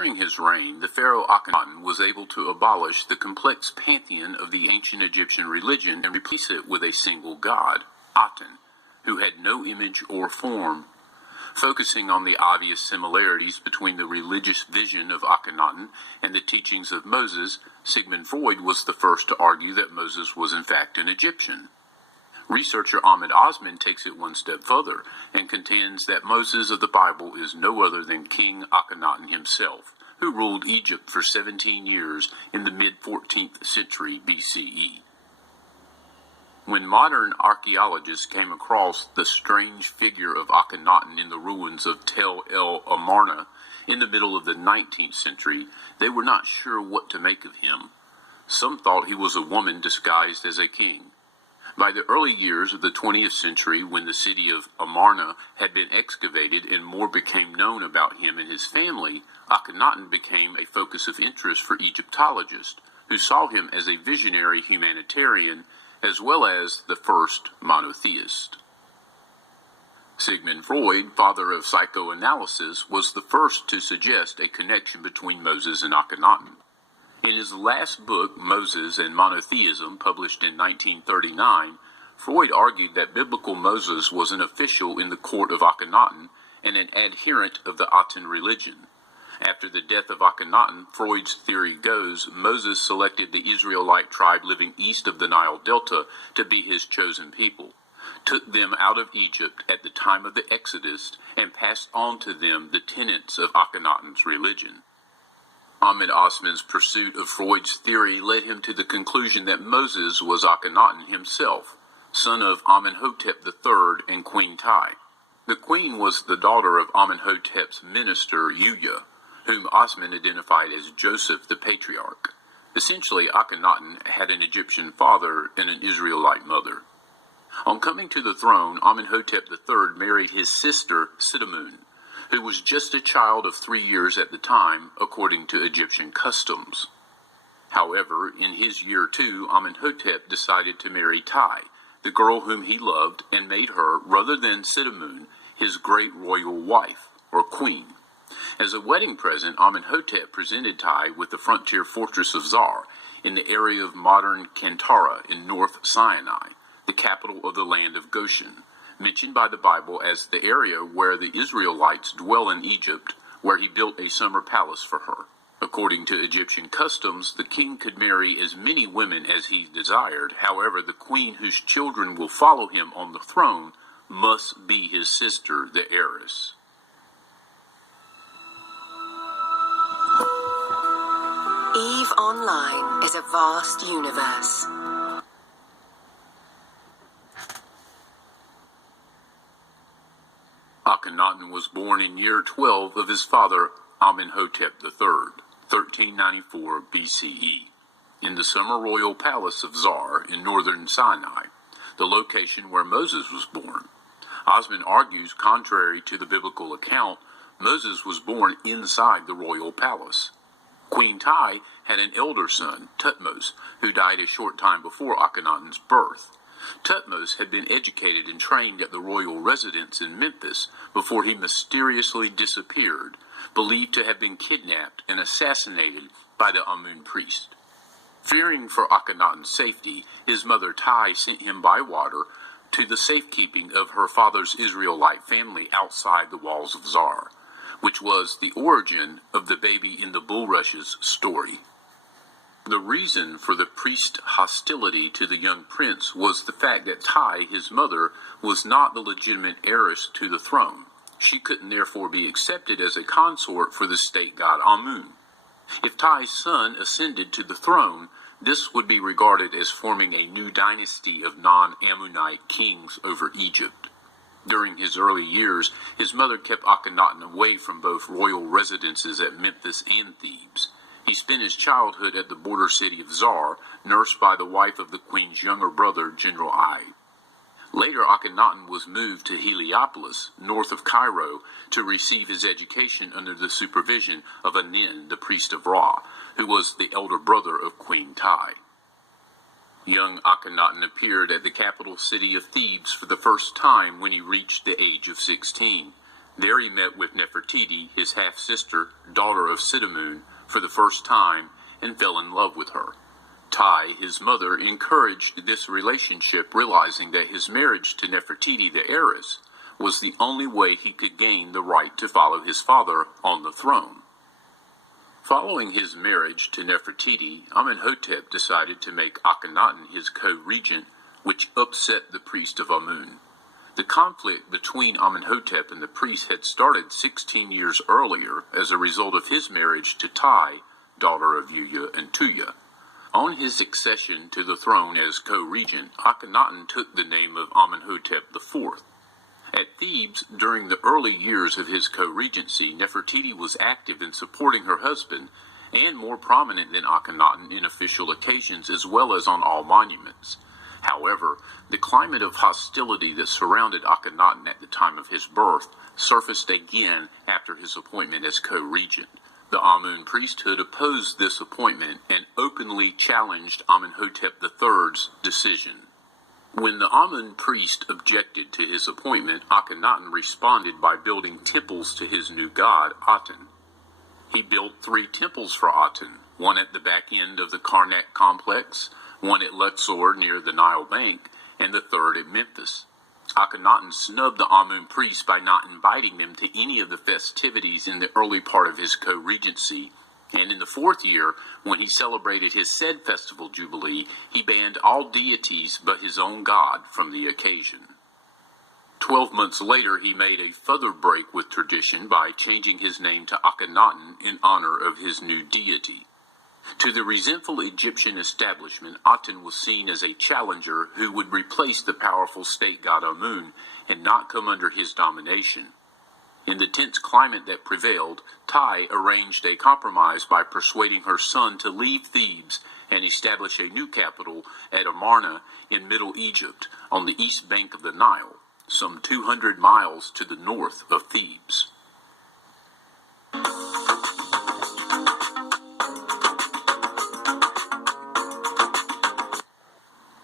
During his reign, the pharaoh Akhenaten was able to abolish the complex pantheon of the ancient Egyptian religion and replace it with a single god, Aten, who had no image or form. Focusing on the obvious similarities between the religious vision of Akhenaten and the teachings of Moses, Sigmund Freud was the first to argue that Moses was in fact an Egyptian. Researcher Ahmed Osman takes it one step further and contends that Moses of the Bible is no other than King Akhenaten himself, who ruled Egypt for 17 years in the mid-14th century BCE. When modern archaeologists came across the strange figure of Akhenaten in the ruins of Tel El Amarna in the middle of the 19th century, they were not sure what to make of him. Some thought he was a woman disguised as a king. By the early years of the 20th century, when the city of Amarna had been excavated and more became known about him and his family, Akhenaten became a focus of interest for Egyptologists, who saw him as a visionary humanitarian as well as the first monotheist. Sigmund Freud, father of psychoanalysis, was the first to suggest a connection between Moses and Akhenaten. In his last book, Moses and Monotheism, published in 1939, Freud argued that biblical Moses was an official in the court of Akhenaten and an adherent of the Aten religion. After the death of Akhenaten, Freud's theory goes, Moses selected the Israelite tribe living east of the Nile Delta to be his chosen people, took them out of Egypt at the time of the Exodus, and passed on to them the tenets of Akhenaten's religion. Ahmed Osman's pursuit of Freud's theory led him to the conclusion that Moses was Akhenaten himself, son of Amenhotep III and Queen Tai. The queen was the daughter of Amenhotep's minister, Yuya, whom Osman identified as Joseph the Patriarch. Essentially, Akhenaten had an Egyptian father and an Israelite mother. On coming to the throne, Amenhotep III married his sister, Sitamun, who was just a child of 3 years at the time, according to Egyptian customs. However, in his year 2, Amenhotep decided to marry Tai, the girl whom he loved, and made her, rather than Sitamun, his great royal wife, or queen. As a wedding present, Amenhotep presented Tai with the frontier fortress of Zar, in the area of modern Kantara in North Sinai, the capital of the land of Goshen, mentioned by the Bible as the area where the Israelites dwell in Egypt, where he built a summer palace for her. According to Egyptian customs, the king could marry as many women as he desired. However, the queen whose children will follow him on the throne must be his sister, the heiress. EVE Online is a vast universe. Akhenaten was born in year 12 of his father Amenhotep III, 1394 BCE, in the summer royal palace of Zar in northern Sinai, the location where Moses was born. Osman argues, contrary to the biblical account, Moses was born inside the royal palace. Queen Tai had an elder son, Thutmose, who died a short time before Akhenaten's birth. Thutmose had been educated and trained at the royal residence in Memphis before he mysteriously disappeared, believed to have been kidnapped and assassinated by the Amun priest. Fearing for Akhenaten's safety, his mother Tai sent him by water to the safekeeping of her father's Israelite family outside the walls of Zar, which was the origin of the baby in the bulrushes story. The reason for the priest's hostility to the young prince was the fact that Tai, his mother, was not the legitimate heiress to the throne. She couldn't therefore be accepted as a consort for the state god Amun. If Tai's son ascended to the throne, this would be regarded as forming a new dynasty of non-Ammonite kings over Egypt. During his early years, his mother kept Akhenaten away from both royal residences at Memphis and Thebes. He spent his childhood at the border city of Zar, nursed by the wife of the queen's younger brother, General Ai. Later, Akhenaten was moved to Heliopolis, north of Cairo, to receive his education under the supervision of Anen, the priest of Ra, who was the elder brother of Queen Tai. Young Akhenaten appeared at the capital city of Thebes for the first time when he reached the age of 16. There he met with Nefertiti, his half-sister, daughter of Sidamun, for the first time and fell in love with her. Tai, his mother, encouraged this relationship, realizing that his marriage to Nefertiti, the heiress, was the only way he could gain the right to follow his father on the throne. Following his marriage to Nefertiti, Amenhotep decided to make Akhenaten his co-regent, which upset the priest of Amun. The conflict between Amenhotep and the priest had started 16 years earlier as a result of his marriage to Tai, daughter of Yuya and Tuya. On his accession to the throne as co-regent, Akhenaten took the name of Amenhotep IV. At Thebes, during the early years of his co-regency, Nefertiti was active in supporting her husband and more prominent than Akhenaten in official occasions as well as on all monuments. However, the climate of hostility that surrounded Akhenaten at the time of his birth surfaced again after his appointment as co-regent. The Amun priesthood opposed this appointment and openly challenged Amenhotep III's decision. When the Amun priest objected to his appointment, Akhenaten responded by building temples to his new god, Aten. He built 3 temples for Aten, one at the back end of the Karnak complex, one at Luxor near the Nile bank, and the third at Memphis. Akhenaten snubbed the Amun priests by not inviting them to any of the festivities in the early part of his co-regency, and in the 4th year, when he celebrated his said festival jubilee, he banned all deities but his own god from the occasion. 12 months later, he made a further break with tradition by changing his name to Akhenaten in honor of his new deity. To the resentful Egyptian establishment, Aten was seen as a challenger who would replace the powerful state god Amun and not come under his domination. In the tense climate that prevailed, Tai arranged a compromise by persuading her son to leave Thebes and establish a new capital at Amarna in Middle Egypt on the east bank of the Nile, some 200 miles to the north of Thebes.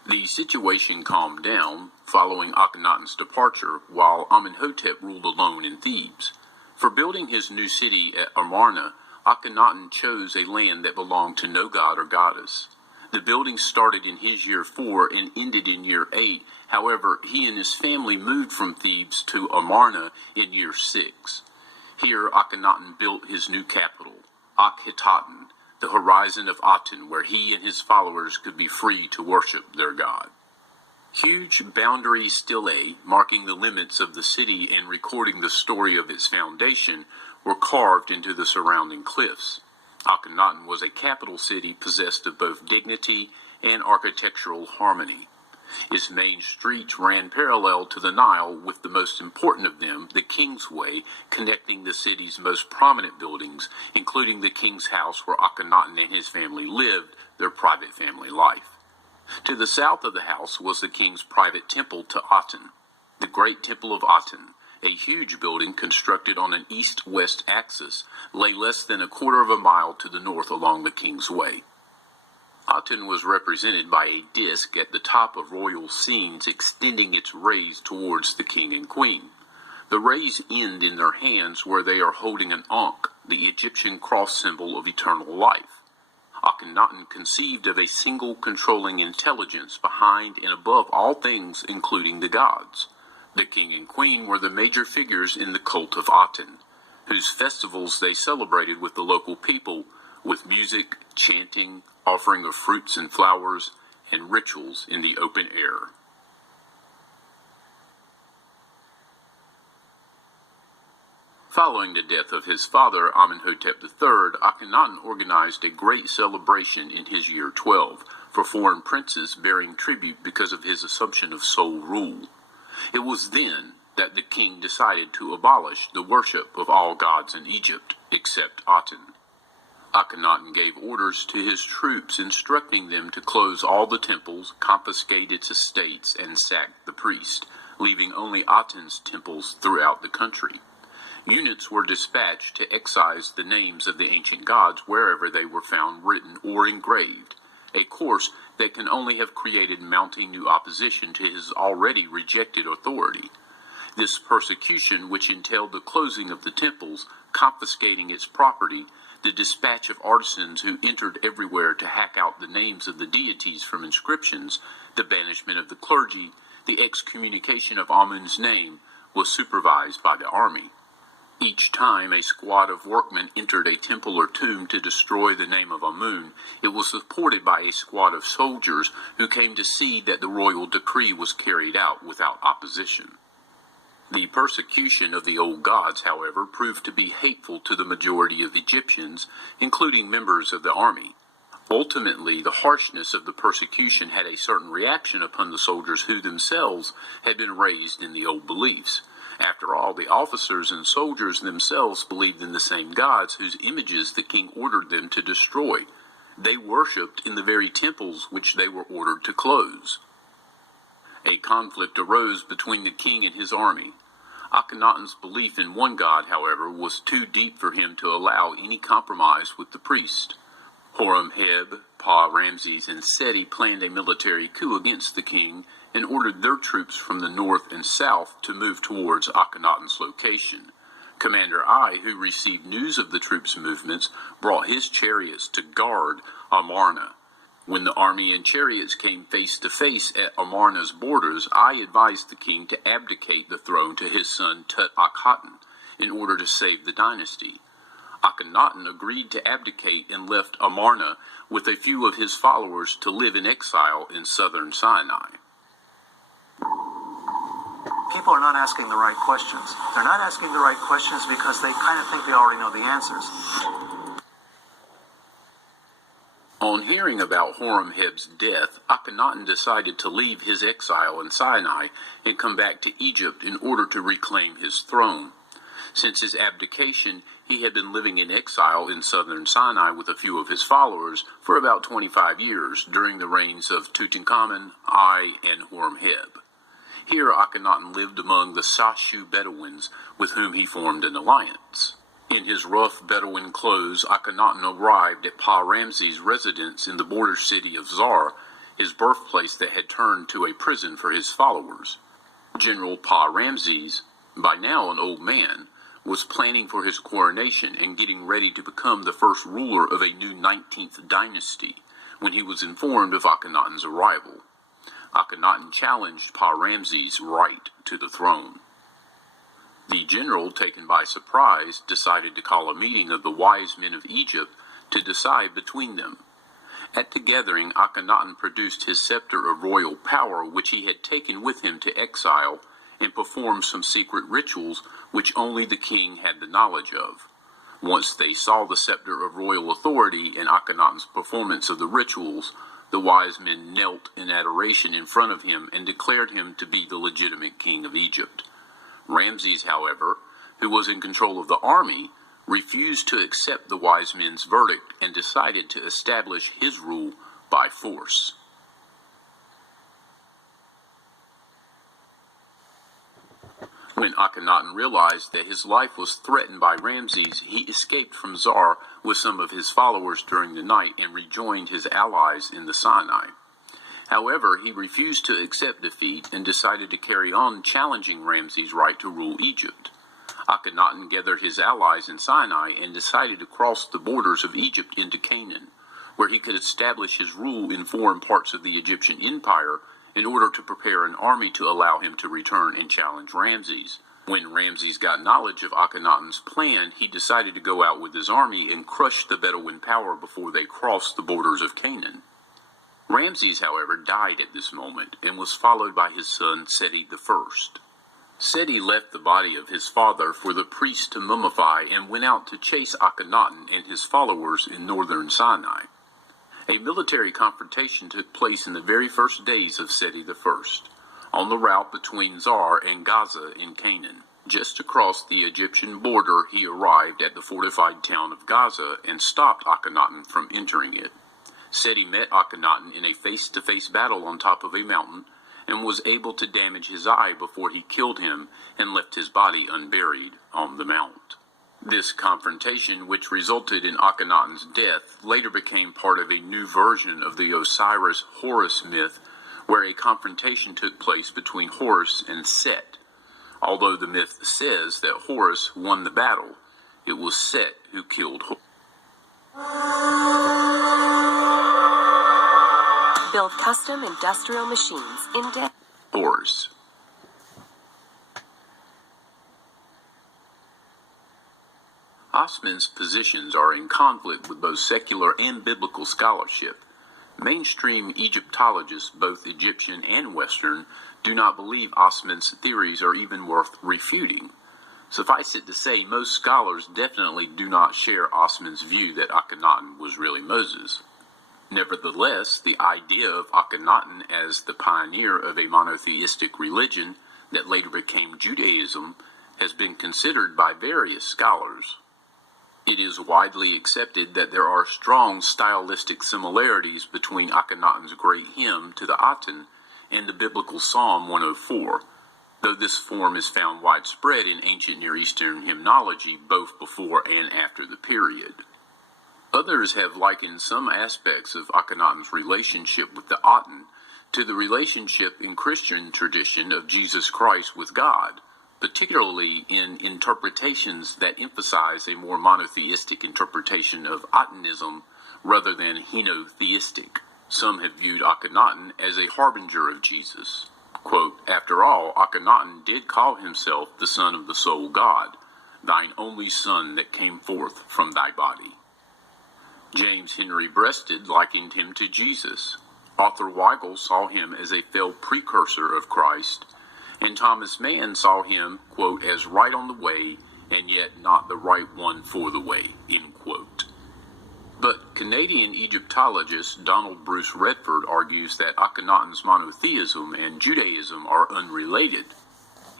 The situation calmed down following Akhenaten's departure, while Amenhotep ruled alone in Thebes. For building his new city at Amarna, Akhenaten chose a land that belonged to no god or goddess. The building started in his year 4 and ended in year 8. However, he and his family moved from Thebes to Amarna in year 6. Here, Akhenaten built his new capital, Akhenaten, the horizon of Aten, where he and his followers could be free to worship their god. Huge boundary stelae marking the limits of the city and recording the story of its foundation were carved into the surrounding cliffs. Akhenaten was a capital city possessed of both dignity and architectural harmony. Its main streets ran parallel to the Nile, with the most important of them, the King's Way, connecting the city's most prominent buildings, including the king's house where Akhenaten and his family lived their private family life. To the south of the house was the king's private temple to Aten, the Great Temple of Aten, a huge building constructed on an east-west axis, lay less than a quarter of a mile to the north along the King's Way. Aten was represented by a disc at the top of royal scenes extending its rays towards the king and queen. The rays end in their hands where they are holding an ankh, the Egyptian cross symbol of eternal life. Akhenaten conceived of a single controlling intelligence behind and above all things, including the gods. The king and queen were the major figures in the cult of Aten, whose festivals they celebrated with the local people, with music, chanting, offering of fruits and flowers, and rituals in the open air. Following the death of his father, Amenhotep III, Akhenaten organized a great celebration in his year 12 for foreign princes bearing tribute because of his assumption of sole rule. It was then that the king decided to abolish the worship of all gods in Egypt, except Aten. Akhenaten gave orders to his troops instructing them to close all the temples, confiscate its estates, and sack the priest, leaving only Aten's temples throughout the country. Units were dispatched to excise the names of the ancient gods wherever they were found written or engraved, a course that can only have created mounting new opposition to his already rejected authority. This persecution, which entailed the closing of the temples, confiscating its property, the dispatch of artisans who entered everywhere to hack out the names of the deities from inscriptions, the banishment of the clergy, the excommunication of Amun's name, was supervised by the army. Each time a squad of workmen entered a temple or tomb to destroy the name of Amun, it was supported by a squad of soldiers who came to see that the royal decree was carried out without opposition. The persecution of the old gods, however, proved to be hateful to the majority of Egyptians, including members of the army. Ultimately, the harshness of the persecution had a certain reaction upon the soldiers who themselves had been raised in the old beliefs. After all, the officers and soldiers themselves believed in the same gods whose images the king ordered them to destroy. They worshipped in the very temples which they were ordered to close. A conflict arose between the king and his army. Akhenaten's belief in one god, however, was too deep for him to allow any compromise with the priest. Horemheb, Pa-Ramses, and Seti planned a military coup against the king and ordered their troops from the north and south to move towards Akhenaten's location. Commander Ai, who received news of the troops' movements, brought his chariots to guard Amarna. When the army and chariots came face to face at Amarna's borders, Ai advised the king to abdicate the throne to his son Tut-Akhenaten in order to save the dynasty. Akhenaten agreed to abdicate and left Amarna with a few of his followers to live in exile in southern Sinai. People are not asking the right questions. They're not asking the right questions because they kind of think they already know the answers. On hearing about Horemheb's death, Akhenaten decided to leave his exile in Sinai and come back to Egypt in order to reclaim his throne. Since his abdication, he had been living in exile in southern Sinai with a few of his followers for about 25 years during the reigns of Tutankhamun, Ai, and Horemheb. Here Akhenaten lived among the Sashu Bedouins with whom he formed an alliance. In his rough Bedouin clothes, Akhenaten arrived at Pa-Ramses' residence in the border city of Zar, his birthplace that had turned to a prison for his followers. General Pa-Ramses, by now an old man, was planning for his coronation and getting ready to become the first ruler of a new 19th dynasty when he was informed of Akhenaten's arrival. Akhenaten challenged Pa-Ramses' right to the throne. The general, taken by surprise, decided to call a meeting of the wise men of Egypt to decide between them. At the gathering, Akhenaten produced his scepter of royal power, which he had taken with him to exile, and performed some secret rituals which only the king had the knowledge of. Once they saw the scepter of royal authority and Akhenaten's performance of the rituals, the wise men knelt in adoration in front of him and declared him to be the legitimate king of Egypt. Ramses, however, who was in control of the army, refused to accept the wise men's verdict and decided to establish his rule by force. When Akhenaten realized that his life was threatened by Ramses, he escaped from Zar with some of his followers during the night and rejoined his allies in the Sinai. However, he refused to accept defeat and decided to carry on challenging Ramses' right to rule Egypt. Akhenaten gathered his allies in Sinai and decided to cross the borders of Egypt into Canaan, where he could establish his rule in foreign parts of the Egyptian empire in order to prepare an army to allow him to return and challenge Ramses. When Ramses got knowledge of Akhenaten's plan, he decided to go out with his army and crush the Bedouin power before they crossed the borders of Canaan. Ramses, however, died at this moment and was followed by his son Seti I. Seti left the body of his father for the priests to mummify and went out to chase Akhenaten and his followers in northern Sinai. A military confrontation took place in the very first days of Seti I, on the route between Zar and Gaza in Canaan. Just across the Egyptian border, he arrived at the fortified town of Gaza and stopped Akhenaten from entering it. Seti met Akhenaten in a face-to-face battle on top of a mountain and was able to damage his eye before he killed him and left his body unburied on the mount. This confrontation, which resulted in Akhenaten's death, later became part of a new version of the Osiris-Horus myth, where a confrontation took place between Horus and Set. Although the myth says that Horus won the battle, it was Set who killed Horus. Build custom industrial machines in Horus. Osman's positions are in conflict with both secular and biblical scholarship. Mainstream Egyptologists, both Egyptian and Western, do not believe Osman's theories are even worth refuting. Suffice it to say, most scholars definitely do not share Osman's view that Akhenaten was really Moses. Nevertheless, the idea of Akhenaten as the pioneer of a monotheistic religion that later became Judaism has been considered by various scholars. It is widely accepted that there are strong stylistic similarities between Akhenaten's great hymn to the Aten and the biblical Psalm 104, though this form is found widespread in ancient Near Eastern hymnology both before and after the period. Others have likened some aspects of Akhenaten's relationship with the Aten to the relationship in Christian tradition of Jesus Christ with God, particularly in interpretations that emphasize a more monotheistic interpretation of Atenism rather than henotheistic. Some have viewed Akhenaten as a harbinger of Jesus. Quote, "After all, Akhenaten did call himself the Son of the sole God, thine only Son that came forth from thy body." James Henry Breasted likened him to Jesus. Arthur Weigel saw him as a failed precursor of Christ, and Thomas Mann saw him, quote, "as right on the way, and yet not the right one for the way," end quote. But Canadian Egyptologist Donald Bruce Redford argues that Akhenaten's monotheism and Judaism are unrelated.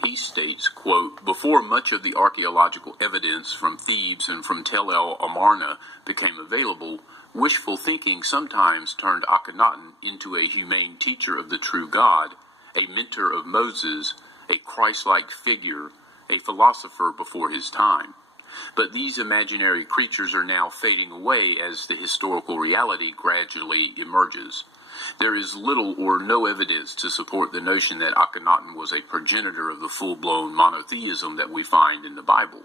He states, quote, "Before much of the archaeological evidence from Thebes and from Tel el Amarna became available, wishful thinking sometimes turned Akhenaten into a humane teacher of the true God, a mentor of Moses, a Christ-like figure, a philosopher before his time. But these imaginary creatures are now fading away as the historical reality gradually emerges. There is little or no evidence to support the notion that Akhenaten was a progenitor of the full-blown monotheism that we find in the Bible.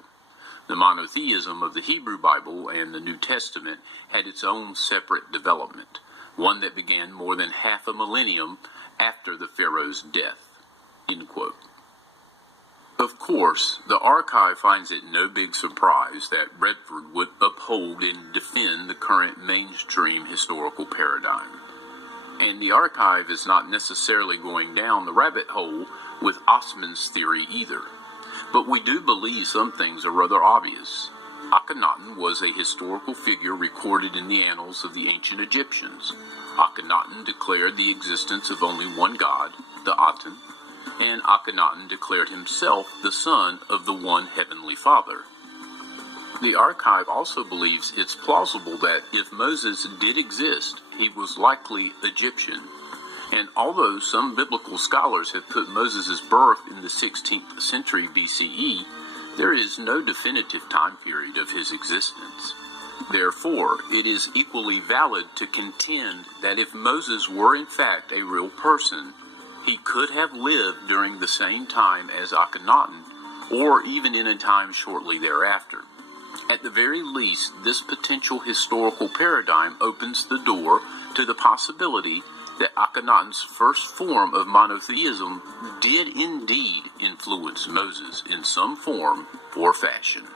The monotheism of the Hebrew Bible and the New Testament had its own separate development, one that began more than half a millennium after the Pharaoh's death." End quote. Of course, the archive finds it no big surprise that Redford would uphold and defend the current mainstream historical paradigm. And the archive is not necessarily going down the rabbit hole with Osman's theory either. But we do believe some things are rather obvious. Akhenaten was a historical figure recorded in the annals of the ancient Egyptians. Akhenaten declared the existence of only one god, the Aten, and Akhenaten declared himself the son of the one heavenly Father. The archive also believes it's plausible that if Moses did exist, he was likely Egyptian. And although some biblical scholars have put Moses' birth in the 16th century BCE, there is no definitive time period of his existence. Therefore, it is equally valid to contend that if Moses were in fact a real person, he could have lived during the same time as Akhenaten, or even in a time shortly thereafter. At the very least, this potential historical paradigm opens the door to the possibility that Akhenaten's first form of monotheism did indeed influence Moses in some form or fashion.